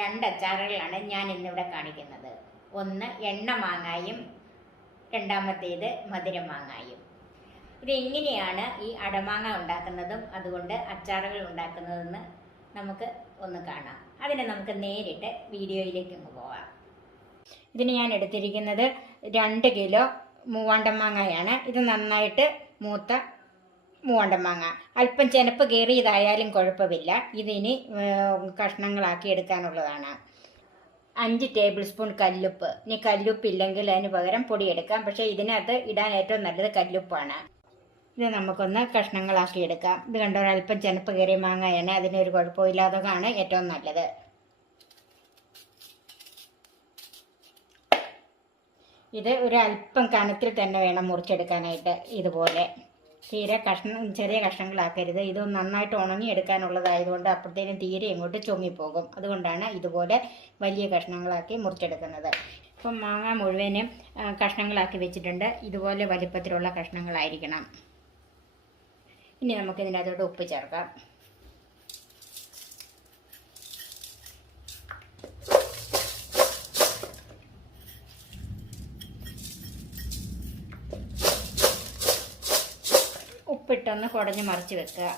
രണ്ട് അച്ചാറുകളാണ് ഞാൻ ഇന്നിവിടെ കാണിക്കുന്നത്. ഒന്ന് എണ്ണ മാങ്ങായും രണ്ടാമത്തേത് മധുര മാങ്ങായും. ഇത് എങ്ങനെയാണ് ഈ അടമാങ്ങ ഉണ്ടാക്കുന്നതും അതുകൊണ്ട് അച്ചാറുകൾ ഉണ്ടാക്കുന്നതെന്ന് നമുക്ക് ഒന്ന് കാണാം. അതിന് നമുക്ക് നേരിട്ട് വീഡിയോയിലേക്ക് പോവാം. ഇതിന് ഞാൻ എടുത്തിരിക്കുന്നത് 2 കിലോ മൂവാണ്ടമാങ്ങയാണ്. ഇത് നന്നായിട്ട് മൂത്ത മൂവാണ്ടമാങ്ങ. അല്പം ചെനപ്പ് കയറിയതായാലും കുഴപ്പമില്ല. ഇതിനി കഷ്ണങ്ങളാക്കി എടുക്കാനുള്ളതാണ്. 5 ടേബിൾ സ്പൂൺ കല്ലുപ്പ്. ഇനി കല്ലുപ്പ് ഇല്ലെങ്കിൽ അതിന് പകരം പൊടി എടുക്കാം. പക്ഷേ ഇതിനകത്ത് ഇടാൻ ഏറ്റവും നല്ലത് കല്ലുപ്പാണ്. ഇത് നമുക്കൊന്ന് കഷ്ണങ്ങളാക്കി എടുക്കാം. ഇത് കണ്ടോ, അല്പം ചെനപ്പ് കയറിയ മാങ്ങയാണ്. അതിനൊരു കുഴപ്പമില്ലാത്തതാണ് ഏറ്റവും നല്ലത്. ഇത് ഒരു അല്പം കനത്തിൽ തന്നെ വേണം മുറിച്ചെടുക്കാനായിട്ട്. ഇതുപോലെ തീരെ ചെറിയ കഷ്ണങ്ങളാക്കരുത്. ഇത് നന്നായിട്ട് ഉണങ്ങിയെടുക്കാനുള്ളതായതുകൊണ്ട് അപ്പോഴത്തേനും തീരെ ഇങ്ങോട്ട് ചൊങ്ങിപ്പോകും. അതുകൊണ്ടാണ് ഇതുപോലെ വലിയ കഷ്ണങ്ങളാക്കി മുറിച്ചെടുക്കുന്നത്. ഇപ്പം മാങ്ങ മുഴുവനും കഷ്ണങ്ങളാക്കി വെച്ചിട്ടുണ്ട്. ഇതുപോലെ വലിപ്പത്തിലുള്ള കഷ്ണങ്ങളായിരിക്കണം. ഇനി നമുക്കിതിനകത്തോട്ട് ഉപ്പ് ചേർക്കാം. ഉപ്പിട്ടൊന്ന് കുടഞ്ഞ് മറിച്ച് വെക്കുക.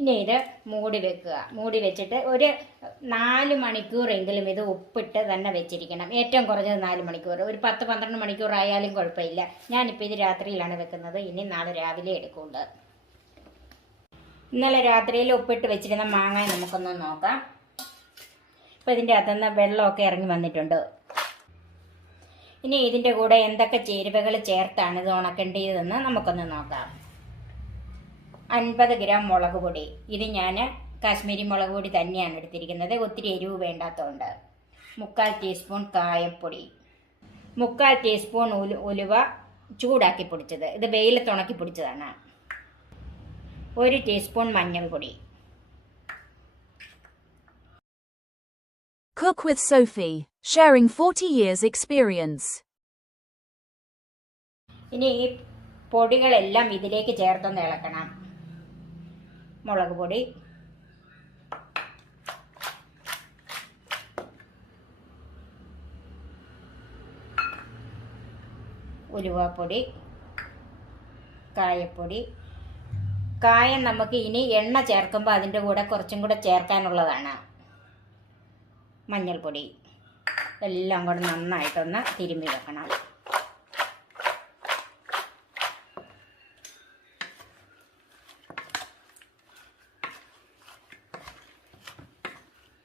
ഇനി ഇത് മൂടി വെക്കുക. മൂടി വെച്ചിട്ട് ഒരു 4 മണിക്കൂറെങ്കിലും ഇത് ഉപ്പിട്ട് തന്നെ വെച്ചിരിക്കണം. ഏറ്റവും കുറഞ്ഞത് 4 മണിക്കൂർ. ഒരു 10-12 മണിക്കൂർ ആയാലും കുഴപ്പമില്ല. ഞാനിപ്പോൾ ഇത് രാത്രിയിലാണ് വെക്കുന്നത്. ഇനി നാളെ രാവിലെ എടുക്കുന്നുണ്ട്. ഇന്നലെ രാത്രിയിൽ ഉപ്പിട്ട് വെച്ചിരുന്ന മാങ്ങ നമുക്കൊന്ന് നോക്കാം. ഇപ്പം ഇതിൻ്റെ അകത്തുനിന്ന് വെള്ളമൊക്കെ ഇറങ്ങി വന്നിട്ടുണ്ട്. ഇനി ഇതിൻ്റെ കൂടെ എന്തൊക്കെ ചേരുവകൾ ചേർത്താണ് ഇത് ഉണക്കേണ്ടതെന്ന് നമുക്കൊന്ന് നോക്കാം. 50 ഗ്രാം മുളക് പൊടി. ഇത് ഞാൻ കാശ്മീരി മുളക് പൊടി തന്നെയാണ് എടുത്തിരിക്കുന്നത്. ഒത്തിരി എരിവ് വേണ്ടാത്തതുകൊണ്ട്. 3/4 ടീസ്പൂൺ കായപ്പൊടി. 3/4 ടീസ്പൂൺ ഉലുവ ചൂടാക്കി പൊടിച്ചത്. ഇത് വെയിലത്ത് ഉണക്കി പൊടിച്ചതാണ്. 1 ടീസ്പൂൺ മഞ്ഞൾപ്പൊടി. Cook with Sophie, sharing 40 years experience. ഇനി ഈ പൊടികളെല്ലാം ഇതിലേക്ക് ചേർത്തൊന്ന് ഇളക്കണം. മുളക് പൊടി, ഉലുവാപ്പൊടി, കായപ്പൊടി. കായം നമുക്ക് ഇനി എണ്ണ ചേർക്കുമ്പോൾ അതിൻ്റെ കൂടെ കുറച്ചും കൂടെ ചേർക്കാനുള്ളതാണ്. മഞ്ഞൾപ്പൊടി. എല്ലാം കൂടെ നന്നായിട്ടൊന്ന് തിരുമ്മി വെക്കണം.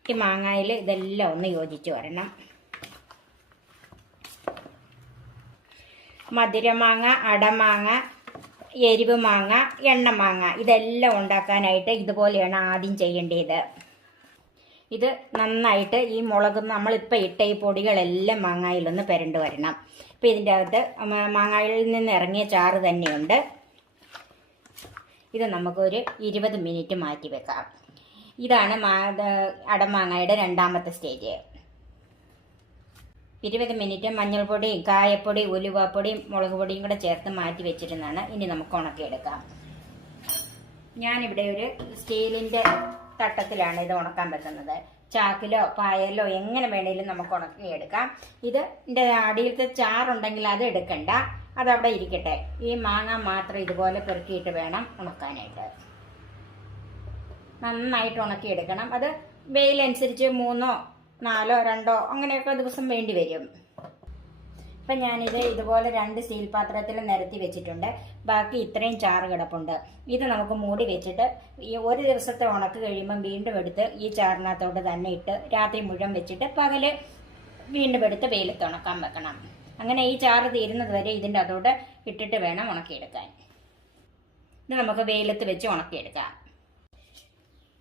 ഈ മാങ്ങയിൽ ഇതെല്ലാം ഒന്ന് യോജിച്ച് വരണം. മധുരമാങ്ങ, അടമാങ്ങ, എരിവ് മാങ്ങ, എണ്ണമാങ്ങ ഇതെല്ലാം ഉണ്ടാക്കാനായിട്ട് ഇതുപോലെയാണ് ആദ്യം ചെയ്യേണ്ടത്. ഇത് നന്നായിട്ട് ഈ മുളക് നമ്മളിപ്പോൾ ഇട്ട ഈ പൊടികളെല്ലാം മാങ്ങായിലൊന്ന് പുരണ്ട് വരണം. ഇപ്പം ഇതിൻ്റെ അകത്ത് മാങ്ങായിൽ നിന്ന് ഇറങ്ങിയ ചാറ് തന്നെയുണ്ട്. ഇത് നമുക്കൊരു 20 മിനിറ്റ് മാറ്റി വെക്കാം. ഇതാണ് അടമാങ്ങയുടെ രണ്ടാമത്തെ സ്റ്റേജ്. 20 മിനിറ്റ് മഞ്ഞൾപ്പൊടി, കായപ്പൊടി, ഉലുവാപ്പൊടി, മുളക് പൊടിയും കൂടെ ചേർത്ത് മാറ്റി വെച്ചിരുന്നാണ്. ഇനി നമുക്ക് ഉണക്കിയെടുക്കാം. ഞാനിവിടെ ഒരു സ്റ്റീലിൻ്റെ തട്ടത്തിലാണ് ഇത് ഉണക്കാൻ വെക്കുന്നത്. ചാക്കിലോ പായലോ എങ്ങനെ വേണേലും നമുക്ക് ഉണക്കിയെടുക്കാം. ഇതിൻ്റെ അടിയിലത്തെ ചാറുണ്ടെങ്കിൽ അത് എടുക്കണ്ട, അതവിടെ ഇരിക്കട്ടെ. ഈ മാങ്ങ മാത്രം ഇതുപോലെ പെറുക്കിയിട്ട് വേണം ഉണക്കാനായിട്ട്. നന്നായിട്ട് ഉണക്കിയെടുക്കണം. അത് വെയിലനുസരിച്ച് 3, 4, 2 അങ്ങനെയൊക്കെ ദിവസം വേണ്ടി വരും. ഇപ്പം ഞാനിത് ഇതുപോലെ 2 സ്റ്റീൽ പാത്രത്തിൽ നിരത്തി വെച്ചിട്ടുണ്ട്. ബാക്കി ഇത്രയും ചാറ് കിടപ്പുണ്ട്. ഇത് നമുക്ക് മൂടി വെച്ചിട്ട് ഈ ഒരു ദിവസത്തെ ഉണക്ക് കഴിയുമ്പം വീണ്ടും എടുത്ത് ഈ ചാറിനകത്തോട്ട് തന്നെ ഇട്ട് രാത്രി മുഴുവൻ വെച്ചിട്ട് പകല് വീണ്ടും എടുത്ത് വെയിലത്ത് ഉണക്കാൻ വെക്കണം. അങ്ങനെ ഈ ചാറ് തീരുന്നത് വരെ ഇതിൻ്റെ അതോട്ട് ഇട്ടിട്ട് വേണം ഉണക്കിയെടുക്കാൻ. ഇത് നമുക്ക് വെയിലത്ത് വെച്ച് ഉണക്കിയെടുക്കാം.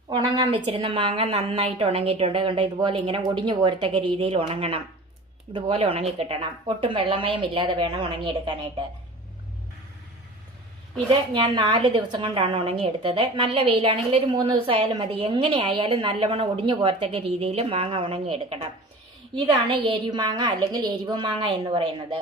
ഉണങ്ങാൻ വെച്ചിരുന്ന മാങ്ങ നന്നായിട്ട് ഉണങ്ങിയിട്ടുണ്ട്. കണ്ട് ഇതുപോലെ ഇങ്ങനെ ഒടിഞ്ഞു പോരത്തക്ക രീതിയിൽ ഉണങ്ങണം. ഇതുപോലെ ഉണങ്ങിക്കിട്ടണം. ഒട്ടും വെള്ളമയമില്ലാതെ വേണം ഉണങ്ങിയെടുക്കാനായിട്ട്. ഇത് ഞാൻ 4 ദിവസം കൊണ്ടാണ് ഉണങ്ങിയെടുത്തത്. നല്ല വെയിലാണെങ്കിൽ ഒരു 3 ദിവസം ആയാലും മതി. എങ്ങനെയായാലും നല്ലവണ്ണം ഒടിഞ്ഞു പോരത്തക്ക രീതിയിൽ മാങ്ങ ഉണങ്ങിയെടുക്കണം. ഇതാണ് എരിമാങ്ങ അല്ലെങ്കിൽ എരിവ് മാങ്ങ എന്ന് പറയുന്നത്.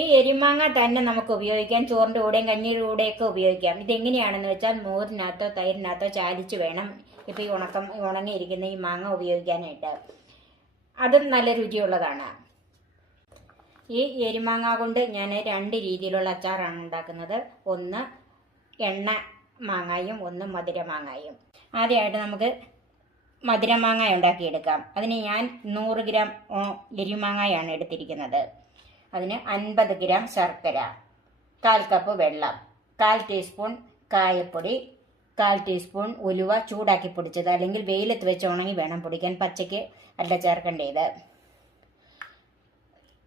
ഈ എരിമാങ്ങ തന്നെ നമുക്ക് ഉപയോഗിക്കാം. ചോറിൻ്റെ കൂടെയും കഞ്ഞിയുടെ കൂടെയൊക്കെ ഉപയോഗിക്കാം. ഇതെങ്ങനെയാണെന്ന് വെച്ചാൽ മോരിനകത്തോ തൈരിനകത്തോ ചാലിച്ച് വേണം ഇപ്പോൾ ഈ ഉണങ്ങിയിരിക്കുന്ന ഈ മാങ്ങ ഉപയോഗിക്കാനായിട്ട്. അതും നല്ല രുചിയുള്ളതാണ്. ഈ എരിമാങ്ങ കൊണ്ട് ഞാൻ 2 രീതിയിലുള്ള അച്ചാറാണ് ഉണ്ടാക്കുന്നത്. ഒന്ന് എണ്ണ മാങ്ങായും ഒന്ന് മധുര മാങ്ങായും. ആദ്യമായിട്ട് നമുക്ക് മധുരമാങ്ങ ഉണ്ടാക്കിയെടുക്കാം. അതിന് ഞാൻ 100 ഗ്രാം എരിമാങ്ങയാണ് എടുത്തിരിക്കുന്നത്. അതിന് 50 ഗ്രാം ശർക്കര, 1/4 കപ്പ് വെള്ളം, 1/4 ടീസ്പൂൺ കായപ്പൊടി, 1/4 ടീസ്പൂൺ ഉലുവ ചൂടാക്കി പൊടിച്ചത്, അല്ലെങ്കിൽ വെയിലത്ത് വെച്ച് ഉണങ്ങി വേണം പൊടിക്കാൻ, പച്ചയ്ക്ക് അല്ല ചേർക്കേണ്ടത്.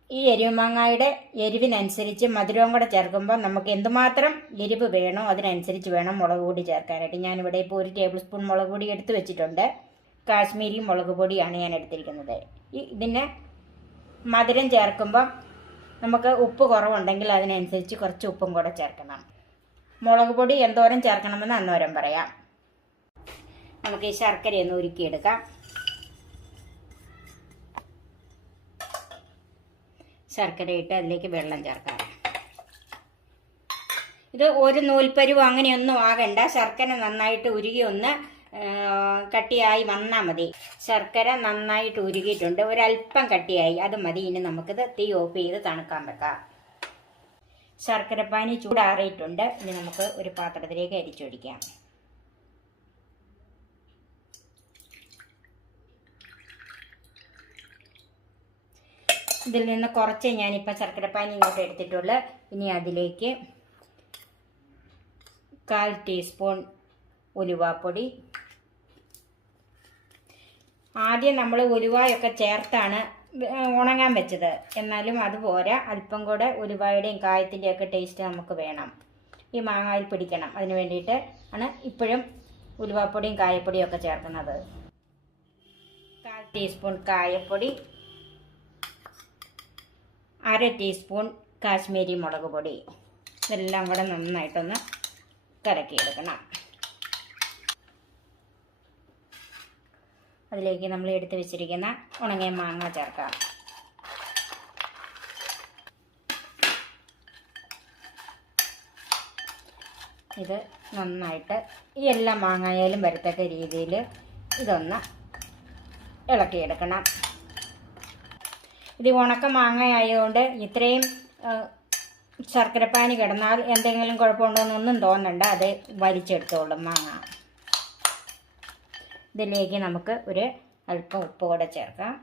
ഈ എരിമാങ്ങയുടെ എരിവിനനുസരിച്ച് മധുരവും കൂടെ ചേർക്കുമ്പോൾ നമുക്ക് എന്തുമാത്രം എരിവ് വേണോ അതിനനുസരിച്ച് വേണം മുളക് പൊടി ചേർക്കാനായിട്ട്. ഞാനിവിടെ ഇപ്പോൾ 1 ടേബിൾ സ്പൂൺ മുളക് പൊടി എടുത്ത് വെച്ചിട്ടുണ്ട്. കാശ്മീരി മുളക് പൊടിയാണ് ഞാൻ എടുത്തിരിക്കുന്നത്. ഇതിന് മധുരം ചേർക്കുമ്പം നമുക്ക് ഉപ്പ് കുറവുണ്ടെങ്കിൽ അതിനനുസരിച്ച് കുറച്ച് ഉപ്പും കൂടെ ചേർക്കണം. മുളക് പൊടി എന്തോരം ചേർക്കണമെന്ന് അന്നേരം പറയാം. നമുക്ക് ഈ ശർക്കരയൊന്ന് ഉരുക്കിയെടുക്കാം. ശർക്കര ഇട്ട് അതിലേക്ക് വെള്ളം ചേർക്കാം. ഇത് ഒരു നൂൽപ്പരുവ് അങ്ങനെയൊന്നും ആകണ്ട. ശർക്കര നന്നായിട്ട് ഉരുകി ഒന്ന് കട്ടിയായി വന്നാൽ മതി. ശർക്കര നന്നായിട്ട് ഉരുകിയിട്ടുണ്ട്, ഒരല്പം കട്ടിയായി, അത് മതി. ഇനി നമുക്കിത് തീ ഓഫ് ചെയ്ത് തണുക്കാൻ വെക്കാം. ശർക്കരപ്പാനി ചൂടാറിയിട്ടുണ്ട്. ഇനി നമുക്ക് ഒരു പാത്രത്തിലേക്ക് അരിച്ചൊഴിക്കാം. ഇതിൽ നിന്ന് കുറച്ച് ഞാനിപ്പോൾ ശർക്കരപ്പാനി ഇങ്ങോട്ട് എടുത്തിട്ടുള്ളൂ. ഇനി അതിലേക്ക് 1/4 ടീസ്പൂൺ ഉലുവാപ്പൊടി. ആദ്യം നമ്മൾ ഉലുവായൊക്കെ ചേർത്താണ് ഉണങ്ങാൻ വെച്ചത്, എന്നാലും അതുപോലെ അല്പം കൂടെ ഉലുവായുടെയും കായത്തിൻ്റെയൊക്കെ ടേസ്റ്റ് നമുക്ക് വേണം, ഈ മാങ്ങയിൽ പിടിക്കണം. അതിന് വേണ്ടിയിട്ട് ആണ് ഇപ്പോഴും ഉലുവാപ്പൊടിയും കായപ്പൊടിയും ഒക്കെ ചേർക്കുന്നത്. 1/4 ടീസ്പൂൺ കായപ്പൊടി, 1/2 ടീസ്പൂൺ കാശ്മീരി മുളക് പൊടി. ഇതെല്ലാം കൂടെ നന്നായിട്ടൊന്ന് കലക്കിയെടുക്കണം. അതിലേക്ക് നമ്മൾ എടുത്ത് വെച്ചിരിക്കുന്ന ഉണങ്ങിയ മാങ്ങ ചേർക്കാം. ഇത് നന്നായിട്ട് ഈ എല്ലാ മാങ്ങായാലും വരത്തക്ക രീതിയിൽ ഇതൊന്ന് ഇളക്കിയെടുക്കണം. ഇത് ഉണക്ക മാങ്ങ ആയതുകൊണ്ട് ഇത്രയും ശർക്കരപ്പാനി കിടന്നാൽ എന്തെങ്കിലും കുഴപ്പമുണ്ടോയെന്നൊന്നും തോന്നണ്ട, അത് വലിച്ചെടുത്തോളും മാങ്ങ. ഇതിലേക്ക് നമുക്ക് ഒരു അല്പം ഉപ്പ് കൂടെ ചേർക്കാം.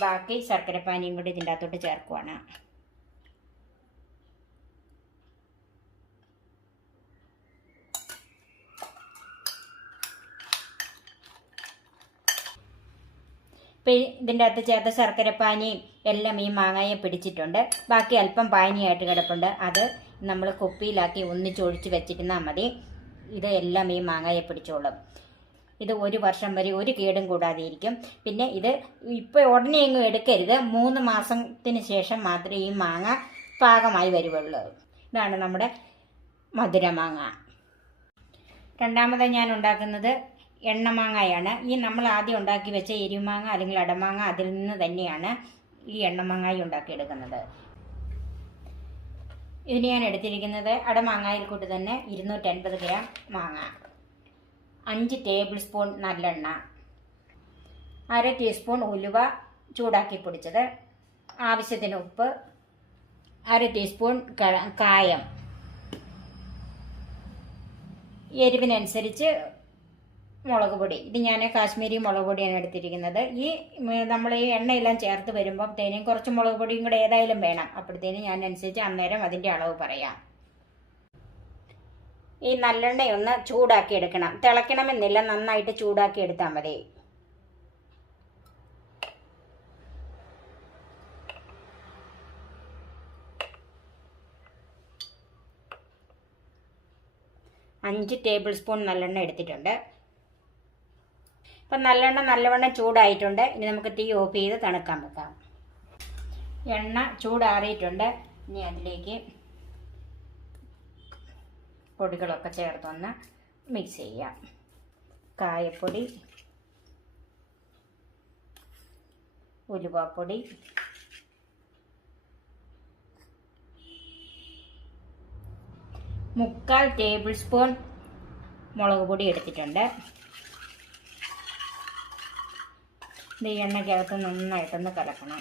ബാക്കി ശർക്കരപ്പാനിയും കൂടി ഇതിൻ്റെ അകത്തോട്ട് ചേർക്കുവാണ്. ഇപ്പം ഇതിൻ്റെ അകത്ത് ചേർത്ത ശർക്കരപ്പാനിയും എല്ലാം ഈ മാങ്ങയെ പിടിച്ചിട്ടുണ്ട്. ബാക്കി അല്പം പാനിയായിട്ട് കിടപ്പുണ്ട്, അത് നമ്മൾ കുപ്പിയിലാക്കി ഒന്നിച്ചൊഴിച്ച് വെച്ചിരുന്നാൽ മതി. ഇത് എല്ലാം ഈ മാങ്ങയെ പിടിച്ചോളും. ഇത് 1 വർഷം വരെ ഒരു കേടും കൂടാതെ ഇരിക്കും. പിന്നെ ഇത് ഇപ്പോൾ ഉടനെ എങ്ങും എടുക്കരുത്, 3 മാസത്തിന് ശേഷം മാത്രമേ ഈ മാങ്ങ പാകമായി വരുവുള്ളൂ. ഇതാണ് നമ്മുടെ മധുരമാങ്ങ. രണ്ടാമത് ഞാൻ ഉണ്ടാക്കുന്നത് എണ്ണമാങ്ങയാണ്. ഈ നമ്മൾ ആദ്യം ഉണ്ടാക്കി വെച്ച എരിമാങ്ങ അല്ലെങ്കിൽ അടമാങ്ങ, അതിൽ നിന്ന് തന്നെയാണ് ഈ എണ്ണമാങ്ങായി ഉണ്ടാക്കിയെടുക്കുന്നത്. ഇതിന് ഞാൻ എടുത്തിരിക്കുന്നത് അടമാങ്ങയിൽ കൂട്ട് തന്നെ 250 ഗ്രാം മാങ്ങ, 5 ടേബിൾ സ്പൂൺ നല്ലെണ്ണ, 1/2 ടീസ്പൂൺ ഉലുവ ചൂടാക്കി പൊടിച്ചത്, ആവശ്യത്തിന് ഉപ്പ്, 1/2 ടീസ്പൂൺ കായം, എരിവിനനുസരിച്ച് മുളക് പൊടി. ഇത് ഞാൻ കാശ്മീരി മുളക് പൊടിയാണ് എടുത്തിരിക്കുന്നത്. നമ്മൾ ഈ എണ്ണയെല്ലാം ചേർത്ത് വരുമ്പോഴത്തേനും കുറച്ച് മുളക് പൊടിയും കൂടെ ഏതായാലും വേണം. അപ്പോഴത്തേനും ഞാൻ അനുസരിച്ച് അന്നേരം അതിൻ്റെ അളവ് പറയാം. ഈ നല്ലെണ്ണയൊന്ന് ചൂടാക്കി എടുക്കണം, തിളയ്ക്കണമെന്നില്ല, നന്നായിട്ട് ചൂടാക്കി എടുത്താൽ മതി. അഞ്ച് ടേബിൾ സ്പൂൺ നല്ലെണ്ണ എടുത്തിട്ടുണ്ട്. അപ്പം നല്ലെണ്ണ നല്ലവണ്ണം ചൂടായിട്ടുണ്ട്. ഇനി നമുക്ക് തീ ഓഫ് ചെയ്ത് തണുക്കാൻ വെക്കാം. എണ്ണ ചൂടാറിയിട്ടുണ്ട്. ഇനി അതിലേക്ക് പൊടികളൊക്കെ ചേർത്തൊന്ന് മിക്സ് ചെയ്യാം. കായപ്പൊടി, ഉലുവാപ്പൊടി, മുക്കാൽ ടേബിൾ സ്പൂൺ മുളക് പൊടി എടുത്തിട്ടുണ്ട്. ഇത് ഈ എണ്ണയ്ക്കകത്ത് നന്നായിട്ടൊന്ന് കലക്കണം.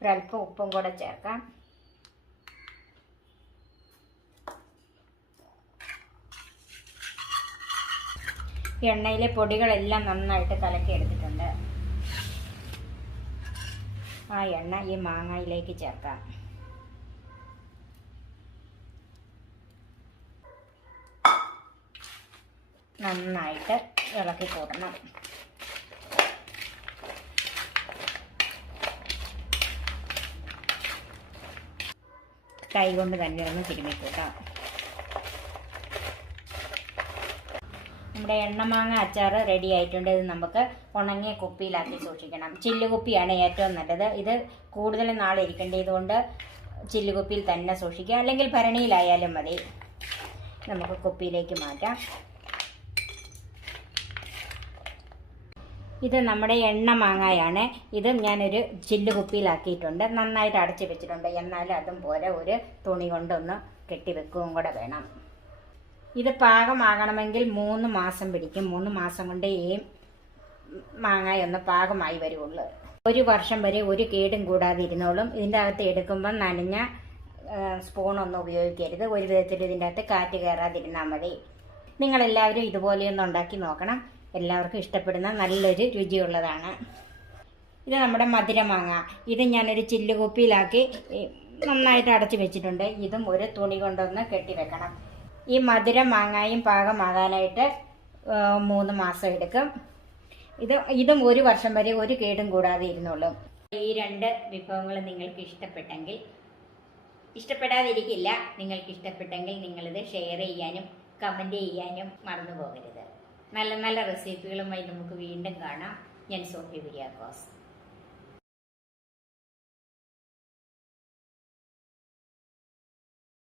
ഒരല്പം ഉപ്പും കൂടെ ചേർക്കാം. എണ്ണയിലെ പൊടികളെല്ലാം നന്നായിട്ട് കലക്കി എടുത്തിട്ടുണ്ട്. ആ എണ്ണ ഈ മാങ്ങയിലേക്ക് ചേർക്കാം. നന്നായിട്ട് ഇളക്കി കൂട്ടണം. കൈ കൊണ്ട് തന്നെ ഒന്ന് തിരുമ്മിക്കൂട്ടാം. നമ്മുടെ എണ്ണമാങ്ങ അച്ചാർ റെഡി ആയിട്ടുണ്ട്. ഇത് നമുക്ക് ഉണങ്ങിയ കുപ്പിയിലാക്കി സൂക്ഷിക്കണം. ചില്ലുകുപ്പിയാണ് ഏറ്റവും നല്ലത്. ഇത് കൂടുതൽ നാളിരിക്കേണ്ടതുകൊണ്ട് ചില്ലുകുപ്പിയിൽ തന്നെ സൂക്ഷിക്കുക, അല്ലെങ്കിൽ ഭരണിയിലായാലും മതി. നമുക്ക് കുപ്പിയിലേക്ക് മാറ്റാം. ഇത് നമ്മുടെ എണ്ണമാങ്ങയാണ്. ഇത് ഞാനൊരു ചില്ലുകുപ്പിയിലാക്കിയിട്ടുണ്ട്. നന്നായിട്ട് അടച്ചു വെച്ചിട്ടുണ്ട്. എന്നാലും അതും പോലെ ഒരു തുണി കൊണ്ടൊന്ന് കെട്ടിവെക്കുകയും കൂടെ വേണം. ഇത് പാകമാകണമെങ്കിൽ 3 മാസം പിടിക്കും. 3 മാസം കൊണ്ട് ഈ മാങ്ങയൊന്ന് പാകമായി വരുള്ളൂ. 1 വർഷം വരെ ഒരു കേടും കൂടാതെ ഇരുന്നോളും. ഇതിൻ്റെ അകത്ത് എടുക്കുമ്പോൾ നനഞ്ഞ സ്പൂണൊന്നും ഉപയോഗിക്കരുത്. ഒരു വിധത്തിൽ ഇതിൻ്റെ അകത്ത് കാറ്റ് കയറാതിരുന്നാൽ മതി. നിങ്ങളെല്ലാവരും ഇതുപോലെയൊന്ന് ഉണ്ടാക്കി നോക്കണം. എല്ലാവർക്കും ഇഷ്ടപ്പെടുന്ന നല്ലൊരു രുചിയുള്ളതാണ്. ഇത് നമ്മുടെ മധുരമാങ്ങ. ഇത് ഞാനൊരു ചില്ലുകുപ്പിയിലാക്കി നന്നായിട്ട് അടച്ചു വെച്ചിട്ടുണ്ട്. ഇതും ഒരു തുണി കൊണ്ടൊന്ന് കെട്ടിവെക്കണം. ഈ മധുരമാങ്ങയും പാകമാകാനായിട്ട് 3 മാസം എടുക്കും. ഇതും 1 വർഷം വരെ ഒരു കേടും കൂടാതെ ഇരുന്നോളും. ഈ 2 വിഭവങ്ങൾ നിങ്ങൾക്ക് ഇഷ്ടപ്പെട്ടെങ്കിൽ, ഇഷ്ടപ്പെടാതിരിക്കില്ല, നിങ്ങൾക്ക് ഇഷ്ടപ്പെട്ടെങ്കിൽ നിങ്ങളിത് ഷെയർ ചെയ്യാനും കമൻറ്റ് ചെയ്യാനും മറന്നു പോകരുത്. നല്ല നല്ല റെസിപ്പികളുമായി നമുക്ക് വീണ്ടും കാണാം. ഞാൻ സോഫി കുര്യാക്കോസ്.